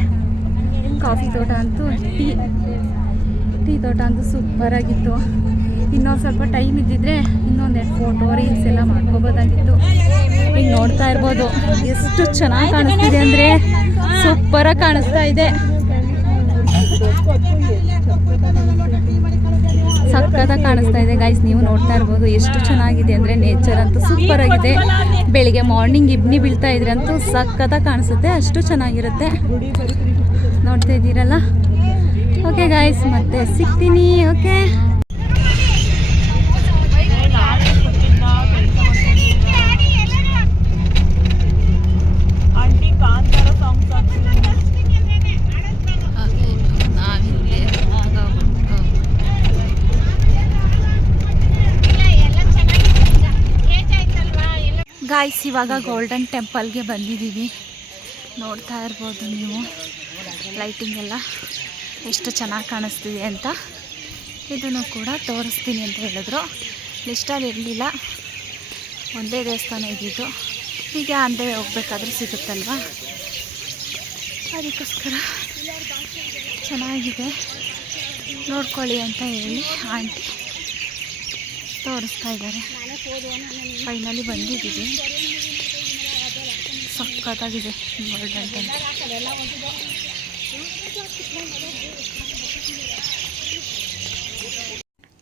ಕಾಫಿ ತೋಟ ಅಂತೂ ಟೀ ತೋಟ ಅಂತೂ ಸೂಪರಾಗಿತ್ತು. ಇನ್ನೊಂದು ಸ್ವಲ್ಪ ಟೈಮ್ ಇದ್ದಿದ್ರೆ ಇನ್ನೊಂದೆರಡು ಫೋಟೋ ರೀಲ್ಸ್ ಎಲ್ಲ ಮಾಡ್ಕೋಬೋದಾಗಿತ್ತು. ಈಗ ನೋಡ್ತಾ ಇರ್ಬೋದು ಎಷ್ಟು ಚೆನ್ನಾಗಿ ಕಾಣಿಸ್ತಿದೆ ಅಂದರೆ ಸೂಪರಾಗಿ ಕಾಣಿಸ್ತಾ ಇದೆ. ಸಕ್ಕತ್ತಾಗಿ ಕಾಣಿಸ್ತಾ ಇದೆ ಗೈಸ್. ನೀವು ನೋಡ್ತಾ ಇರ್ಬೋದು ಎಷ್ಟು ಚೆನ್ನಾಗಿದೆ ಅಂದರೆ ನೇಚರ್ ಅಂತೂ ಸೂಪರ್ ಆಗಿದೆ. ಬೆಳಿಗ್ಗೆ ಮಾರ್ನಿಂಗ್ ಇಬ್ನಿ ಬೀಳ್ತಾ ಇದ್ರೆ ಅಂತೂ ಸಕ್ಕತ್ತಾಗಿ ಕಾಣಿಸುತ್ತೆ, ಅಷ್ಟು ಚೆನ್ನಾಗಿರುತ್ತೆ. ನೋಡ್ತಾ ಇದ್ದೀರಲ್ಲ. ಓಕೆ ಗೈಸ್, ಮತ್ತೆ ಸಿಗ್ತೀನಿ. ಓಕೆ, ಗಾಯ್ಸ್ ಇವಾಗ ಗೋಲ್ಡನ್ ಟೆಂಪಲ್ಗೆ ಬಂದಿದ್ದೀವಿ. ನೋಡ್ತಾ ಇರ್ಬೋದು ನೀವು ಲೈಟಿಂಗ್ ಎಲ್ಲ ಎಷ್ಟು ಚೆನ್ನಾಗಿ ಕಾಣಿಸ್ತಿದೆ ಅಂತ. ಇದನ್ನು ಕೂಡ ತೋರಿಸ್ತೀನಿ ಅಂತ ಹೇಳಿದ್ರು. ಲಿಸ್ಟಲ್ಲಿ ಇರಲಿಲ್ಲ, ಒಂದೇ ದೇವಸ್ಥಾನ ಇದ್ದಿದ್ದು. ಹೀಗೆ ಅಂದೇ ಹೋಗ್ಬೇಕಾದ್ರೂ ಸಿಗುತ್ತಲ್ವ, ಅದಕ್ಕೋಸ್ಕರ ಚೆನ್ನಾಗಿದೆ ನೋಡ್ಕೊಳ್ಳಿ ಅಂತ ಹೇಳಿ ಆಂಟಿ ತೋರಿಸ್ತಾ ಇದ್ದಾರೆ. ಫೈನಲಿ ಬಂದಿದ್ದೀವಿ. ಸಕ್ಕತ್ತಾಗಿದೆ ಗೋಲ್ಡನ್ ಟೆಂಪಲ್.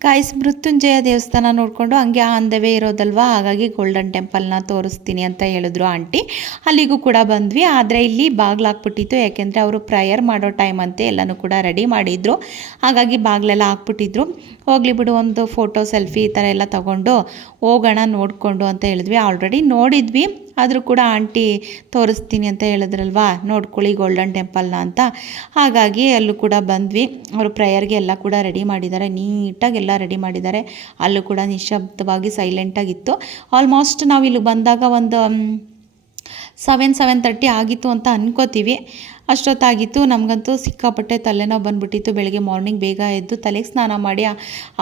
ಗಾಯ್ಸ್, ಮೃತ್ಯುಂಜಯ ದೇವಸ್ಥಾನ ನೋಡಿಕೊಂಡು ಹಂಗೆ ಆನ್ ದ ವೇ ಇರೋದಲ್ವಾ, ಹಾಗಾಗಿ ಗೋಲ್ಡನ್ ಟೆಂಪಲ್ನ ತೋರಿಸ್ತೀನಿ ಅಂತ ಹೇಳಿದ್ರು ಆಂಟಿ. ಅಲ್ಲಿಗೂ ಕೂಡ ಬಂದ್ವಿ. ಆದರೆ ಇಲ್ಲಿ ಬಾಗಿಲಾಕ್ಬಿಟ್ಟಿತ್ತು, ಯಾಕೆಂದರೆ ಅವರು ಪ್ರೇಯರ್ ಮಾಡೋ ಟೈಮ್ ಅಂತೆ ಎಲ್ಲನೂ ಕೂಡ ರೆಡಿ ಮಾಡಿದ್ರು. ಹಾಗಾಗಿ ಬಾಗಿಲೆಲ್ಲ ಹಾಕ್ಬಿಟ್ಟಿದ್ರು. ಹೋಗ್ಲಿ ಬಿಡು, ಒಂದು ಫೋಟೋ ಸೆಲ್ಫಿ ಈ ಥರ ಎಲ್ಲ ತೊಗೊಂಡು ಹೋಗೋಣ ನೋಡಿಕೊಂಡು ಅಂತ ಹೇಳಿದ್ವಿ. ಆಲ್ರೆಡಿ ನೋಡಿದ್ವಿ, ಆದರೂ ಕೂಡ ಆಂಟಿ ತೋರಿಸ್ತೀನಿ ಅಂತ ಹೇಳಿದ್ರಲ್ವಾ, ನೋಡ್ಕೊಳ್ಳಿ ಗೋಲ್ಡನ್ ಟೆಂಪಲ್ನ ಅಂತ. ಹಾಗಾಗಿ ಅಲ್ಲೂ ಕೂಡ ಬಂದ್ವಿ. ಅವರು ಪ್ರೇಯರ್ಗೆ ಎಲ್ಲ ಕೂಡ ರೆಡಿ ಮಾಡಿದ್ದಾರೆ, ನೀಟಾಗಿ ಎಲ್ಲ ರೆಡಿ ಮಾಡಿದ್ದಾರೆ. ಅಲ್ಲೂ ಕೂಡ ನಿಶಬ್ದವಾಗಿ ಸೈಲೆಂಟಾಗಿತ್ತು. ಆಲ್ಮೋಸ್ಟ್ ನಾವು ಇಲ್ಲಿ ಬಂದಾಗ ಒಂದು 7:30 ಆಗಿತ್ತು ಅಂತ ಅನ್ಕೋತೀವಿ. ಅಷ್ಟೊತ್ತಾಗಿತ್ತು. ನಮಗಂತೂ ಸಿಕ್ಕಾಪಟ್ಟೆ ತಲೆನೋವು ಬಂದುಬಿಟ್ಟಿತ್ತು. ಬೆಳಗ್ಗೆ ಮಾರ್ನಿಂಗ್ ಬೇಗ ಎದ್ದು ತಲೆಗೆ ಸ್ನಾನ ಮಾಡಿ,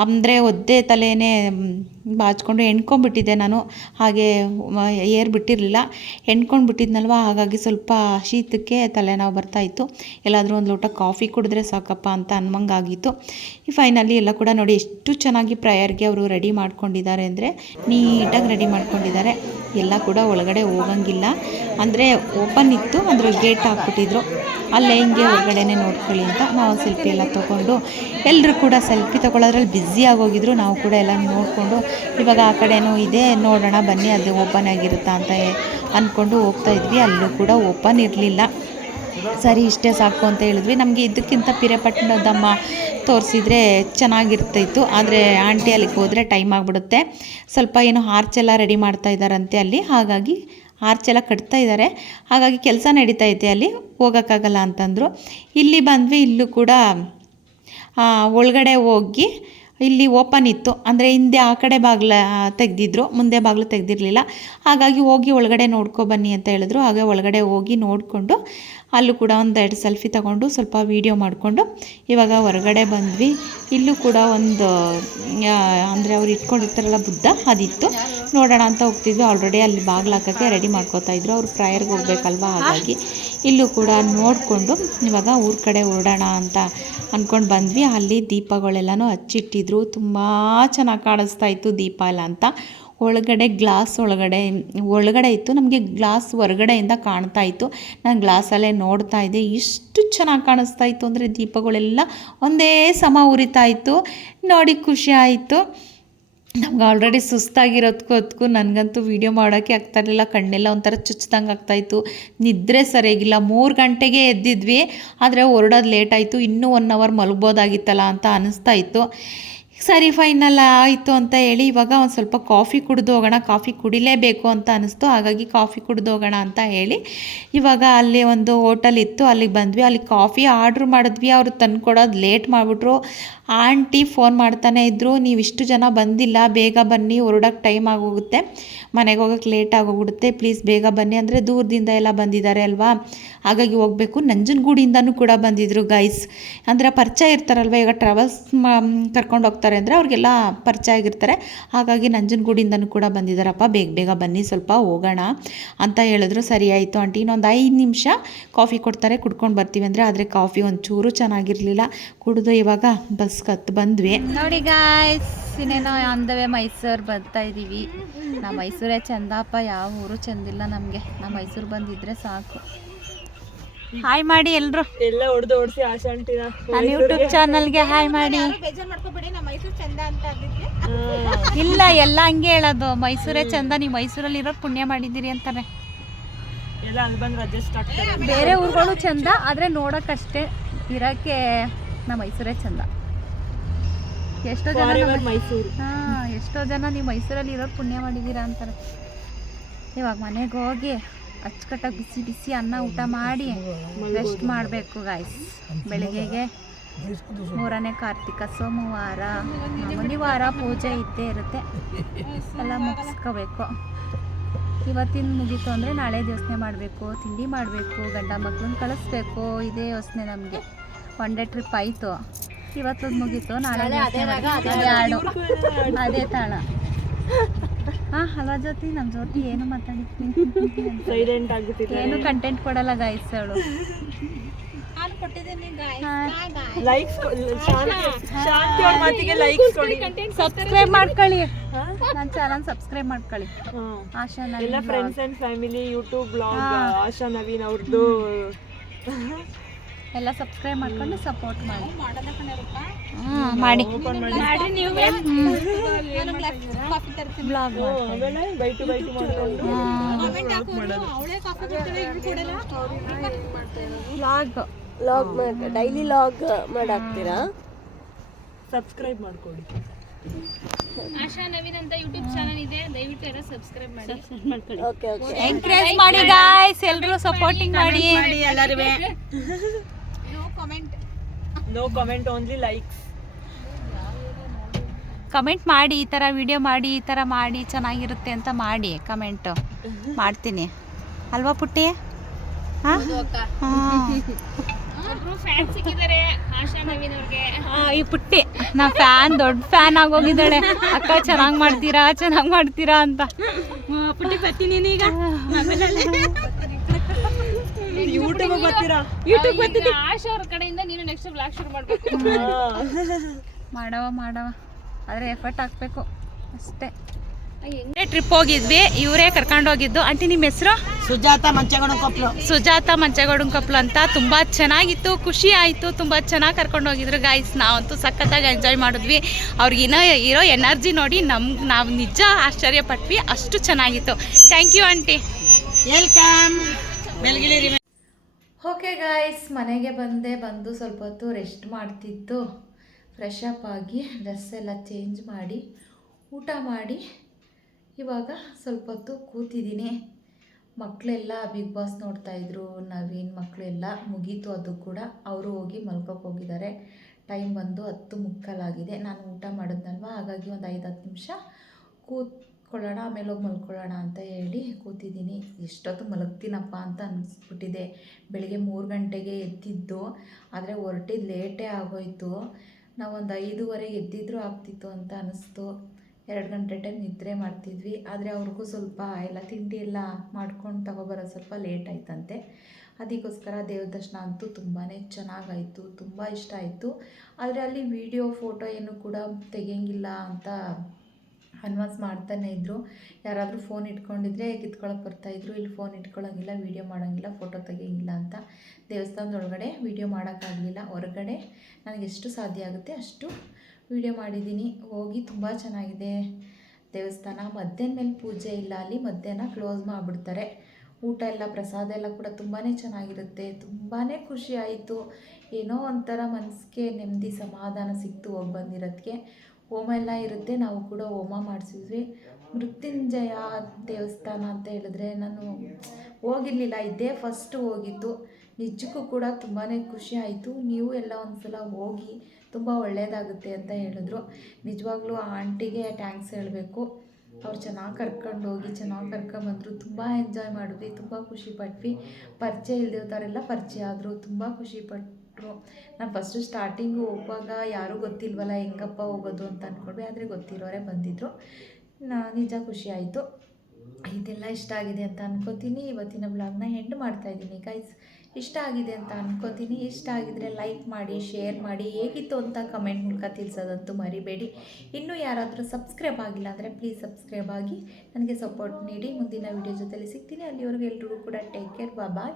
ಅಂದರೆ ಒದ್ದೆ ತಲೆನೇ ಬಾಚ್ಕೊಂಡು ಎಣ್ಕೊಂಡ್ಬಿಟ್ಟಿದ್ದೆ ನಾನು. ಹಾಗೆ ಏರ್ ಬಿಟ್ಟಿರಲಿಲ್ಲ, ಎಣ್ಕೊಂಡ್ಬಿಟ್ಟಿದ್ನಲ್ವ, ಹಾಗಾಗಿ ಸ್ವಲ್ಪ ಶೀತಕ್ಕೆ ತಲೆನೋವು ಬರ್ತಾಯಿತ್ತು. ಎಲ್ಲಾದರೂ ಒಂದು ಲೋಟ ಕಾಫಿ ಕುಡಿದ್ರೆ ಸಾಕಪ್ಪ ಅಂತ ಅನ್ನಂಗಾಗಿತ್ತು. ಫೈನಲಿ ಎಲ್ಲ ಕೂಡ ನೋಡಿ ಎಷ್ಟು ಚೆನ್ನಾಗಿ ಪ್ರೇಯರ್ಗೆ ಅವರು ರೆಡಿ ಮಾಡ್ಕೊಂಡಿದ್ದಾರೆ ಅಂದರೆ, ನೀಟಾಗಿ ರೆಡಿ ಮಾಡ್ಕೊಂಡಿದ್ದಾರೆ. ಎಲ್ಲ ಕೂಡ ಒಳಗಡೆ ಹೋಗಂಗಿಲ್ಲ, ಅಂದರೆ ಓಪನ್ ಇತ್ತು, ಅಂದರೆ ಗೇಟ್ ಹಾಕ್ಬಿಟ್ಟಿದ್ರು. ಅಲ್ಲೇ ಹಿಂಗೆ ಹೊರಗಡೆನೇ ನೋಡ್ಕೊಳ್ಳಿ ಅಂತ ನಾವು ಸೆಲ್ಫಿ ಎಲ್ಲ ತೊಗೊಂಡು, ಎಲ್ಲರೂ ಕೂಡ ಸೆಲ್ಫಿ ತೊಗೊಳ್ಳೋದ್ರಲ್ಲಿ ಬ್ಯುಸಿ ಆಗೋಗಿದ್ರು. ನಾವು ಕೂಡ ಎಲ್ಲ ನೋಡಿಕೊಂಡು ಇವಾಗ ಆ ಕಡೆನೂ ಇದೆ, ನೋಡೋಣ ಬನ್ನಿ ಅದು ಓಪನ್ ಆಗಿರುತ್ತಾ ಅಂತ ಅಂದ್ಕೊಂಡು ಹೋಗ್ತಾ ಇದ್ವಿ. ಅಲ್ಲೂ ಕೂಡ ಓಪನ್ ಇರಲಿಲ್ಲ. ಸರಿ ಇಷ್ಟೇ ಸಾಕು ಅಂತ ಹೇಳಿದ್ವಿ. ನಮಗೆ ಇದಕ್ಕಿಂತ ಪಿರಿಯಾಪಟ್ಟಣದಮ್ಮ ತೋರಿಸಿದ್ರೆ ಚೆನ್ನಾಗಿರ್ತಾಯಿತ್ತು, ಆದರೆ ಆಂಟಿ ಅಲ್ಲಿಗೆ ಹೋದರೆ ಟೈಮ್ ಆಗಿಬಿಡುತ್ತೆ. ಸ್ವಲ್ಪ ಏನೋ ಆರ್ಚ್ ಎಲ್ಲ ರೆಡಿ ಮಾಡ್ತಾ ಇದ್ದಾರಂತೆ ಅಲ್ಲಿ, ಹಾಗಾಗಿ ಆರ್ಚ್ ಎಲ್ಲ ಕಟ್ತಾ ಇದ್ದಾರೆ, ಹಾಗಾಗಿ ಕೆಲಸ ನಡೀತಾ ಐತೆ, ಅಲ್ಲಿ ಹೋಗೋಕ್ಕಾಗಲ್ಲ ಅಂತಂದರು. ಇಲ್ಲಿ ಬಂದ್ವಿ. ಇಲ್ಲೂ ಕೂಡ ಒಳಗಡೆ ಹೋಗಿ ಇಲ್ಲಿ ಓಪನ್ ಇತ್ತು, ಅಂದರೆ ಹಿಂದೆ ಆ ಕಡೆ ಬಾಗಿಲ ತೆಗೆದಿದ್ರು, ಮುಂದೆ ಬಾಗಿಲು ತೆಗೆದಿರಲಿಲ್ಲ. ಹಾಗಾಗಿ ಹೋಗಿ ಒಳಗಡೆ ನೋಡ್ಕೊಬನ್ನಿ ಅಂತ ಹೇಳಿದ್ರು. ಹಾಗೆ ಒಳಗಡೆ ಹೋಗಿ ನೋಡಿಕೊಂಡು ಅಲ್ಲೂ ಕೂಡ ಒಂದೆರಡು ಸೆಲ್ಫಿ ತಗೊಂಡು ಸ್ವಲ್ಪ ವೀಡಿಯೋ ಮಾಡಿಕೊಂಡು ಇವಾಗ ಹೊರಗಡೆ ಬಂದ್ವಿ. ಇಲ್ಲೂ ಕೂಡ ಒಂದು ಅಂದರೆ ಅವ್ರು ಇಟ್ಕೊಂಡಿರ್ತಾರಲ್ಲ ಬುದ್ಧ, ಅದಿತ್ತು. ನೋಡೋಣ ಅಂತ ಹೋಗ್ತಿದ್ವಿ. ಆಲ್ರೆಡಿ ಅಲ್ಲಿ ಬಾಗಿಲು ಹಾಕೋಕ್ಕೆ ರೆಡಿ ಮಾಡ್ಕೋತಾಯಿದ್ರು, ಅವ್ರು ಪ್ರೇಯರ್ಗೆ ಹೋಗ್ಬೇಕಲ್ವ, ಹಾಗಾಗಿ ಇಲ್ಲೂ ಕೂಡ ನೋಡಿಕೊಂಡು ಇವಾಗ ಊರ ಕಡೆ ಹೊರಡೋಣ ಅಂತ ಅಂದ್ಕೊಂಡು ಬಂದ್ವಿ. ಅಲ್ಲಿ ದೀಪಗಳೆಲ್ಲನೂ ಹಚ್ಚಿಟ್ಟಿದ್ರು, ತುಂಬ ಚೆನ್ನಾಗಿ ಕಾಣಿಸ್ತಾ ಇತ್ತು ದೀಪ ಎಲ್ಲ ಅಂತ. ಒಳಗಡೆ ಗ್ಲಾಸ್ ಒಳಗಡೆ ಇತ್ತು, ನಮಗೆ ಗ್ಲಾಸ್ ಹೊರಗಡೆಯಿಂದ ಕಾಣ್ತಾ ಇತ್ತು. ನಾನು ಗ್ಲಾಸಲ್ಲೇ ನೋಡ್ತಾ ಇದ್ದೆ, ಎಷ್ಟು ಚೆನ್ನಾಗಿ ಕಾಣಿಸ್ತಾ ಇತ್ತು ಅಂದರೆ ದೀಪಗಳೆಲ್ಲ ಒಂದೇ ಸಮ ಉರಿತಾ ಇತ್ತು. ನೋಡಿ ಖುಷಿ ಆಯಿತು. ನಮ್ಗೆ ಆಲ್ರೆಡಿ ಸುಸ್ತಾಗಿರೋದಕ್ಕೂ ನನಗಂತೂ ವೀಡಿಯೋ ಮಾಡೋಕ್ಕೆ ಆಗ್ತಾಯಿರಲಿಲ್ಲ, ಕಣ್ಣೆಲ್ಲ ಒಂಥರ ಚುಚ್ಚಿದಂಗೆ ಆಗ್ತಾಯಿತ್ತು. ನಿದ್ರೆ ಸರಿಯಾಗಿಲ್ಲ. 3 ಗಂಟೆಗೆ ಎದ್ದಿದ್ವಿ, ಆದರೆ ಹೊರಡೋದು ಲೇಟ್ ಆಯಿತು. ಇನ್ನೂ 1 ಅವರ್ ಮಲಗ್ಬೋದಾಗಿತ್ತಲ್ಲ ಅಂತ ಅನ್ನಿಸ್ತಾ ಇತ್ತು. ಸರಿ ಫೈನಲ್ ಆಯಿತು ಅಂತ ಹೇಳಿ ಇವಾಗ ಒಂದು ಸ್ವಲ್ಪ ಕಾಫಿ ಕುಡಿದು ಹೋಗೋಣ, ಕಾಫಿ ಕುಡಿಲೇಬೇಕು ಅಂತ ಅನ್ನಿಸ್ತು. ಹಾಗಾಗಿ ಕಾಫಿ ಕುಡಿದು ಹೋಗೋಣ ಅಂತ ಹೇಳಿ ಇವಾಗ ಅಲ್ಲಿ ಒಂದು ಹೋಟೆಲ್ ಇತ್ತು, ಅಲ್ಲಿಗೆ ಬಂದ್ವಿ. ಅಲ್ಲಿ ಕಾಫಿ ಆರ್ಡ್ರ್ ಮಾಡಿದ್ವಿ, ಅವರು ತಂದುಕೊಡೋದು ಲೇಟ್ ಮಾಡಿಬಿಟ್ರು. ಆಂಟಿ ಫೋನ್ ಮಾಡ್ತಾನೆ ಇದ್ದರು, ನೀವು ಇಷ್ಟು ಜನ ಬಂದಿಲ್ಲ, ಬೇಗ ಬನ್ನಿ, ಹೊರಡೋಕ್ಕೆ ಟೈಮ್ ಆಗೋಗುತ್ತೆ, ಮನೆಗೆ ಹೋಗೋಕ್ಕೆ ಲೇಟ್ ಆಗೋಗ್ಬಿಡುತ್ತೆ, ಪ್ಲೀಸ್ ಬೇಗ ಬನ್ನಿ. ಅಂದರೆ ದೂರದಿಂದ ಎಲ್ಲ ಬಂದಿದ್ದಾರೆ ಅಲ್ವಾ, ಹಾಗಾಗಿ ಹೋಗಬೇಕು. ನಂಜನಗೂಡಿಂದನೂ ಕೂಡ ಬಂದಿದ್ದರು ಗೈಸ್, ಅಂದರೆ ಪರಿಚಯ ಇರ್ತಾರಲ್ವ, ಈಗ ಟ್ರಾವೆಲ್ಸ್ ಕರ್ಕೊಂಡು ಹೋಗ್ತಾರೆ ಅಂದರೆ ಅವ್ರಿಗೆಲ್ಲ ಪರಿಚಯ ಆಗಿರ್ತಾರೆ. ಹಾಗಾಗಿ ನಂಜನಗೂಡಿಂದನೂ ಕೂಡ ಬಂದಿದ್ದಾರಪ್ಪ, ಬೇಗ ಬನ್ನಿ, ಸ್ವಲ್ಪ ಹೋಗೋಣ ಅಂತ ಹೇಳಿದ್ರು. ಸರಿ ಆಯಿತು ಆಂಟಿ, ಇನ್ನೊಂದು 5 ನಿಮಿಷ ಕಾಫಿ ಕೊಡ್ತಾರೆ, ಕುಡ್ಕೊಂಡು ಬರ್ತೀವಿ ಅಂದರೆ. ಆದರೆ ಕಾಫಿ ಒಂಚೂರು ಚೆನ್ನಾಗಿರಲಿಲ್ಲ. ಕುಡಿದು ಇವಾಗ ಬಸ್ ಕತ್ತು ಬಂದ್ವಿ. ನೋಡಿ ಗಾಯ್ಸ್, ಇನ್ನೇನೋ ಆನ್ ದ ವೇ ಮೈಸೂರು ಬರ್ತಾ ಇದ್ದೀವಿ. ನಾವು ಮೈಸೂರೇ ಚಂದಪ್ಪ, ಯಾವ ಊರು ಚಂದಿಲ್ಲ ನಮಗೆ. ನಾವು ಮೈಸೂರು ಬಂದಿದ್ರೆ ಸಾಕು. ಹಾಯ್ ಮಾಡಿ ಎಲ್ಲರೂ, ಎಲ್ಲ ಹೊಡೆದು ಓಡಿಸಿ ಆಶಾ ಅಂಟಿನ ನನ್ನ ಯೂಟ್ಯೂಬ್ ಚಾನಲ್ಗೆ ಹಾಯ್ ಮಾಡಿ. ಇಲ್ಲ, ಎಲ್ಲ ಹಂಗೆ ಹೇಳೋದು, ಮೈಸೂರೇ ಚಂದ, ನೀವು ಮೈಸೂರಲ್ಲಿ ಇರೋದು ಪುಣ್ಯ ಮಾಡಿದ್ದೀರಿ ಅಂತಾರೆ. ಎಲ್ಲ ಅಲ್ಲಿ ಬಂದು ಅಡ್ಜಸ್ಟ್ ಆಗ್ತಾರೆ. ಬೇರೆ ಊರುಗಳು ಚಂದ, ಆದರೆ ನೋಡೋಕ್ಕಷ್ಟೇ, ಇರೋಕ್ಕೆ ನಮ್ಮ ಮೈಸೂರೇ ಚಂದ. ಎಷ್ಟೋ ಜನ ಮೈಸೂರು, ಎಷ್ಟೋ ಜನ ನೀವು ಮೈಸೂರಲ್ಲಿ ಇರೋದು ಪುಣ್ಯ ಮಾಡಿದ್ದೀರಾ ಅಂತಾರೆ. ಇವಾಗ ಮನೆಗೆ ಹೋಗಿ ಅಚ್ಚುಕಟ್ಟಾಗಿ ಬಿಸಿ ಬಿಸಿ ಅನ್ನ ಊಟ ಮಾಡಿ ರೆಸ್ಟ್ ಮಾಡಬೇಕು ಗಾಯ್ಸ್. ಬೆಳಿಗ್ಗೆಗೆ 3ನೇ ಕಾರ್ತಿಕ ಸೋಮವಾರ, ಮಾಮೂಲಿ ವಾರ ಪೂಜೆ ಇದ್ದೇ ಇರುತ್ತೆ, ಎಲ್ಲ ಮುಗಿಸ್ಕೋಬೇಕು. ಇವತ್ತಿನ ಮುಗೀತು ಅಂದರೆ ನಾಳೆ ಯೋಚನೆ ಮಾಡಬೇಕು, ತಿಂಡಿ ಮಾಡಬೇಕು, ಗಂಡ ಮಕ್ಕಳನ್ನ ಕಳಿಸ್ಬೇಕು, ಇದೇ ಯೋಚನೆ ನಮಗೆ. 1 ಡೇ ಟ್ರಿಪ್ ಆಯಿತು, ಇವತ್ತದು ಮುಗೀತು, ನಾಳೆ ಹಾಡು ಅದೇ ತಾಳ. ಹಾಂ, ಹಲೋ ಜ್ಯೋತಿ, ನಮ್ಮ ಜ್ಯೋತಿ ಏನು ಮಾತಾಡಿದ್ವಿ, ಸೈಲೆಂಟ್ ಆಗ್ಬಿಟ್ಟಿದೆ, ಏನು ಕಂಟೆಂಟ್ ಕೊಡಲ್ಲ ಗಾಯ್ಸ್ ಅವಳು. ಲೈಕ್ಸ್ ಶಾಂತಿ ಅವ್ರ ಮಾತಿಗೆ ಲೈಕ್ಸ್ ಕೊಡಿ, ಸಬ್ಸ್ಕ್ರೈಬ್ ಮಾಡ್ಕೊಳ್ಳಿ, ನನ್ನ ಚಾನಲ್ ಸಬ್ಸ್ಕ್ರೈಬ್ ಮಾಡ್ಕೊಳ್ಳಿ. ಆಶಾ ಎಲ್ಲ friends and family YouTube blog Asha Naveen ಅವ್ರದ್ದು ಎಲ್ಲ ಸಬ್ಸ್ಕ್ರೈಬ್ ಮಾಡ್ಕೊಂಡು ಸಪೋರ್ಟ್ ಮಾಡಿ. ಮಾಡಿ ಬ್ಲಾಗ್ ಡೈಲಿ ಲಾಗ್ ಮಾಡಾಕ್ತೀರಾ? ಸಬ್ಸ್ಕ್ರೈಬ್ ಮಾಡ್ಕೊಡಿ. ಆಶಾ ನವೀನ್ ಅಂತ ಯೂಟ್ಯೂಬ್ ಚಾನಲ್ ಇದೆ, ದಯವಿಟ್ಟು ಎಲ್ಲ ಸಬ್ಸ್ಕ್ರೈಬ್ ಮಾಡಿ. Okay okay. ಎಂಕರೇಜ್ ಮಾಡಿ ಗಾಯ್ಸ್, ಎಲ್ಲರೂ ಸಪೋರ್ಟಿಂಗ್ ಮಾಡಿ. ಎಲ್ಲರೂ no comment, only likes. Comment ಮಾಡಿ, ಈ ಥರ ವಿಡಿಯೋ ಮಾಡಿ, ಈ ಥರ ಮಾಡಿ ಚೆನ್ನಾಗಿರುತ್ತೆ ಅಂತ ಮಾಡಿ ಕಮೆಂಟ್ ಮಾಡ್ತೀನಿ ಅಲ್ವಾ ಪುಟ್ಟಿ? ಹಾಂ ಒಬ್ರು ಫ್ಯಾನ್ ಸಿಕ್ಕಿದ್ದಾರೆ ಆಶಾ ನವೀನ್ ಅವ್ರಿಗೆ. ಈ ಪುಟ್ಟಿ ನಾ ಫ್ಯಾನ್, ದೊಡ್ಡ ಫ್ಯಾನ್ ಆಗೋಗಿದ್ದಾಳೆ. ಅಕ್ಕ ಚೆನ್ನಾಗಿ ಮಾಡ್ತೀರಾ ಅಂತ. ಪುಟ್ಟಿ ಬರ್ತೀನಿ ಈಗ ಯೂಟ್ಯೂಬ್ ಬರ್ತೀರಾ? ಈಗ ಆಶಾ ಅವ್ರ ಕಡೆಯಿಂದ ನೀನು ನೆಕ್ಸ್ಟ್ ಬ್ಲಾಗ್ ಶುರು ಮಾಡ್ಬೇಕು. ಮಾಡವ ಆದರೆ ಎಫರ್ಟ್ ಹಾಕ್ಬೇಕು ಅಷ್ಟೇ. ಟ್ರಿಪ್ ಹೋಗಿದ್ವಿ, ಇವರೇ ಕರ್ಕೊಂಡು ಹೋಗಿದ್ದು. ಆಂಟಿ ನಿಮ್ಮ ಹೆಸರು? ಸುಜಾತ ಮಂಚಗೌಡ ಕೊಪ್ಪಲು. ಸುಜಾತ ಮಂಚಗೌಡನ ಕೊಪ್ಪಲು ಅಂತ. ತುಂಬ ಚೆನ್ನಾಗಿತ್ತು, ಖುಷಿ ಆಯಿತು, ತುಂಬ ಚೆನ್ನಾಗಿ ಕರ್ಕೊಂಡು ಹೋಗಿದ್ರು ಗಾಯ್ಸ್. ನಾವಂತೂ ಸಖತ್ತಾಗಿ ಎಂಜಾಯ್ ಮಾಡಿದ್ವಿ. ಅವ್ರಿಗಿನ್ನೋ ಇರೋ ಎನರ್ಜಿ ನೋಡಿ ನಾವು ನಿಜ ಆಶ್ಚರ್ಯಪಟ್ವಿ, ಅಷ್ಟು ಚೆನ್ನಾಗಿತ್ತು. Thank you aunty. ವೆಲ್ಕಮ್. ಬೆಳಗಿಳಿರಿ. ಓಕೆ ಗಾಯ್ಸ್, ಮನೆಗೆ ಬಂದು ಸ್ವಲ್ಪ ಹೊತ್ತು ರೆಸ್ಟ್ ಮಾಡ್ತಿದ್ದು, ಫ್ರೆಶ್ ಅಪ್ ಆಗಿ ಡ್ರೆಸ್ ಎಲ್ಲ ಚೇಂಜ್ ಮಾಡಿ ಊಟ ಮಾಡಿ ಇವಾಗ ಸ್ವಲ್ಪ ಹೊತ್ತು ಕೂತಿದ್ದೀನಿ. ಮಕ್ಕಳೆಲ್ಲ ಬಿಗ್ ಬಾಸ್ ನೋಡ್ತಾಯಿದ್ರು. ನವೀನ್ ಮಕ್ಕಳೆಲ್ಲ ಮುಗೀತು ಅದು ಕೂಡ. ಅವರು ಹೋಗಿ ಮಲ್ಕೋಕ್ಕೆ ಹೋಗಿದ್ದಾರೆ. ಟೈಮ್ ಬಂದು 10:45 ನಾನು ಊಟ ಮಾಡಿದ್ನಲ್ವ, ಹಾಗಾಗಿ ಒಂದು 5-10 ನಿಮಿಷ ಕೂತ್ಕೊಳ್ಳೋಣ, ಆಮೇಲೆ ಹೋಗಿ ಮಲ್ಕೊಳ್ಳೋಣ ಅಂತ ಹೇಳಿ ಕೂತಿದ್ದೀನಿ. ಎಷ್ಟೊತ್ತು ಮಲಗ್ತೀನಪ್ಪ ಅಂತ ಅನಿಸ್ಬಿಟ್ಟಿದೆ. ಬೆಳಿಗ್ಗೆ 3 ಗಂಟೆಗೆ ಎದ್ದಿದ್ದು, ಆದರೆ ಹೊರಟಿದ್ದು ಲೇಟೇ ಆಗೋಯಿತು. ನಾವೊಂದು 5:15 ಎದ್ದಿದ್ರೂ ಆಗ್ತಿತ್ತು ಅಂತ ಅನ್ನಿಸ್ತು. 2 ಗಂಟೆ ಟೈಮ್ ನಿದ್ರೆ ಮಾಡ್ತಿದ್ವಿ. ಆದರೆ ಅವ್ರಿಗೂ ಸ್ವಲ್ಪ ಎಲ್ಲ ತಿಂಡಿ ಎಲ್ಲ ಮಾಡ್ಕೊಂಡು ತಗೊಬರೋ ಸ್ವಲ್ಪ ಲೇಟ್ ಆಯ್ತಂತೆ. ಅದಕ್ಕೋಸ್ಕರ ದೇವ್ರ ದರ್ಶನ ಅಂತೂ ತುಂಬಾ ಚೆನ್ನಾಗಾಯಿತು, ತುಂಬ ಇಷ್ಟ ಆಯಿತು. ಆದರೆ ಅಲ್ಲಿ ವಿಡಿಯೋ ಫೋಟೋ ಏನು ಕೂಡ ತೆಗಿಯಂಗಿಲ್ಲ ಅಂತ ಅನ್ವಾನ್ಸ್ ಮಾಡ್ತಾನೆ ಇದ್ದರು. ಯಾರಾದರೂ ಫೋನ್ ಇಟ್ಕೊಂಡಿದ್ರೆ ಕಿತ್ಕೊಳ್ಳೋಕೆ ಬರ್ತಾಯಿದ್ರು. ಇಲ್ಲಿ ಫೋನ್ ಇಟ್ಕೊಳ್ಳೋಂಗಿಲ್ಲ, ವೀಡಿಯೋ ಮಾಡೋಂಗಿಲ್ಲ, ಫೋಟೋ ತೆಗಿಯಂಗಿಲ್ಲ ಅಂತ ದೇವಸ್ಥಾನದೊಳಗಡೆ ವೀಡಿಯೋ ಮಾಡೋಕ್ಕಾಗಲಿಲ್ಲ. ಹೊರಗಡೆ ನನಗೆ ಎಷ್ಟು ಸಾಧ್ಯ ಆಗುತ್ತೆ ಅಷ್ಟು ವೀಡಿಯೋ ಮಾಡಿದ್ದೀನಿ. ಹೋಗಿ ತುಂಬ ಚೆನ್ನಾಗಿದೆ ದೇವಸ್ಥಾನ. ಮಧ್ಯಾಹ್ನ ಮೇಲೆ ಪೂಜೆ ಇಲ್ಲ ಅಲ್ಲಿ, ಮಧ್ಯಾಹ್ನ ಕ್ಲೋಸ್ ಮಾಡಿಬಿಡ್ತಾರೆ. ಊಟ ಎಲ್ಲ ಪ್ರಸಾದ ಎಲ್ಲ ಕೂಡ ತುಂಬಾ ಚೆನ್ನಾಗಿರುತ್ತೆ. ತುಂಬಾ ಖುಷಿ ಆಯಿತು. ಏನೋ ಒಂಥರ ಮನಸ್ಸಿಗೆ ನೆಮ್ಮದಿ, ಸಮಾಧಾನ ಸಿಕ್ತು ಹೋಗಿ ಬಂದಿರೋದಕ್ಕೆ. ಹೋಮ ಎಲ್ಲ ಇರುತ್ತೆ, ನಾವು ಕೂಡ ಹೋಮ ಮಾಡಿಸಿದ್ವಿ. ಮೃತ್ಯುಂಜಯ ದೇವಸ್ಥಾನ ಅಂತ ಹೇಳಿದ್ರೆ ನಾನು ಹೋಗಿರಲಿಲ್ಲ, ಇದೇ ಫಸ್ಟ್ ಹೋಗಿದ್ದು. ನಿಜಕ್ಕೂ ಕೂಡ ತುಂಬಾ ಖುಷಿ ಆಯಿತು. ನೀವು ಎಲ್ಲ ಒಂದು ಸಲ ಹೋಗಿ, ತುಂಬ ಒಳ್ಳೆಯದಾಗುತ್ತೆ ಅಂತ ಹೇಳಿದ್ರು. ನಿಜವಾಗ್ಲೂ ಆ ಆಂಟಿಗೆ ಟ್ಯಾಂಕ್ಸ್ ಹೇಳಬೇಕು. ಅವ್ರು ಚೆನ್ನಾಗಿ ಕರ್ಕೊಂಡೋಗಿ ಚೆನ್ನಾಗಿ ಕರ್ಕೊಂಬಂದರು. ತುಂಬ ಎಂಜಾಯ್ ಮಾಡಿದ್ವಿ, ತುಂಬ ಖುಷಿಪಟ್ವಿ. ಪರಿಚಯ ಇಲ್ದಿರೋರೆಲ್ಲ ಪರಿಚಯ ಆದರು, ತುಂಬ ಖುಷಿಪಟ್ಟರು. ನಾನು ಫಸ್ಟು ಸ್ಟಾರ್ಟಿಂಗು ಹೋಗುವಾಗ ಯಾರೂ ಗೊತ್ತಿಲ್ವಲ್ಲ, ಹೆಂಗಪ್ಪ ಹೋಗೋದು ಅಂತ ಅಂದ್ಕೊಂಡ್ವಿ. ಆದರೆ ಗೊತ್ತಿರೋರೇ ಬಂದಿದ್ದರು. ನಿಜ ಖುಷಿ ಆಯಿತು. ಇದೆಲ್ಲ ಇಷ್ಟ ಆಗಿದೆ ಅಂತ ಅನ್ಕೋತೀನಿ. ಇವತ್ತಿನ ಬ್ಲಾಗ್ನ ಎಂಡ್ ಮಾಡ್ತಾಯಿದ್ದೀನಿ ಗೈಸ್. ಇಷ್ಟ ಆಗಿದೆ ಅಂತ ಅನ್ಕೋತೀನಿ. ಇಷ್ಟ ಆಗಿದರೆ ಲೈಕ್ ಮಾಡಿ, ಶೇರ್ ಮಾಡಿ, ಹೇಗಿತ್ತು ಅಂತ ಕಮೆಂಟ್ ಮೂಲಕ ತಿಳಿಸೋದಂತೂ ಮರಿಬೇಡಿ. ಇನ್ನೂ ಯಾರಾದರೂ ಸಬ್ಸ್ಕ್ರೈಬ್ ಆಗಿಲ್ಲ ಅಂದರೆ ಪ್ಲೀಸ್ ಸಬ್ಸ್ಕ್ರೈಬ್ ಆಗಿ ನನಗೆ ಸಪೋರ್ಟ್ ನೀಡಿ. ಮುಂದಿನ ವೀಡಿಯೋ ಜೊತೆಲಿ ಸಿಗ್ತೀನಿ. ಅಲ್ಲಿವರೆಗೂ ಎಲ್ರಿಗೂ ಕೂಡ take care, bye,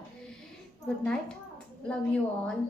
good night, love you all.